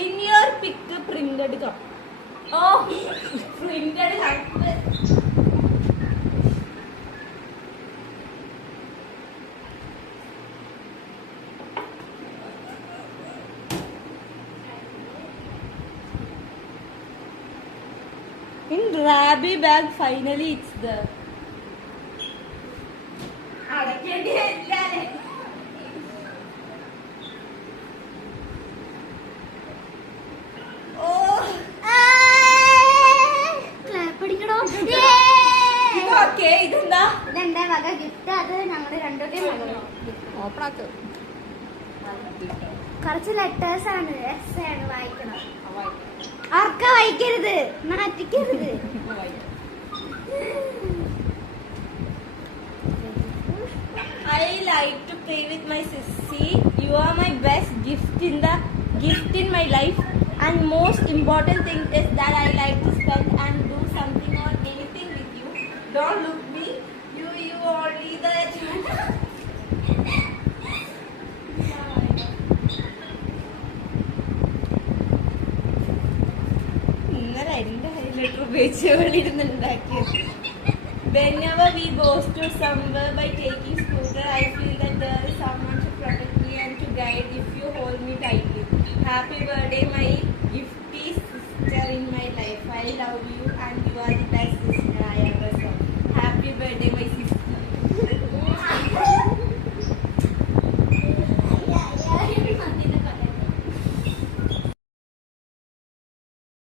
In your pic printed cup. Oh, printed cup. In Rabbi bag, finally it's there. ഇതെന്റെ വക gift. അത് ഞങ്ങളുടെ രണ്ടുപേരും കുറച്ച് ലെറ്റേഴ്സ് ആണ്, എസ് ആണ് വായിക്കണം. ആർക്ക വായിക്കരുത്, നാറ്റിക്കരുത്. I like to play with my sissy. You are my best gift in my life, and most important thing is that I like to spend and do something or anything with you. Don't look me, you only the ഇന്നലെ എന്റെ highlighter ഉപയോഗിച്ച് വെളിയിരുന്നുണ്ടാക്കിയത്. Whenever we go to somewhere by taking scooter, I feel that there is someone to protect me and to guide if you hold me tightly. Happy birthday, my gifty sister in my life. I love you and you are the best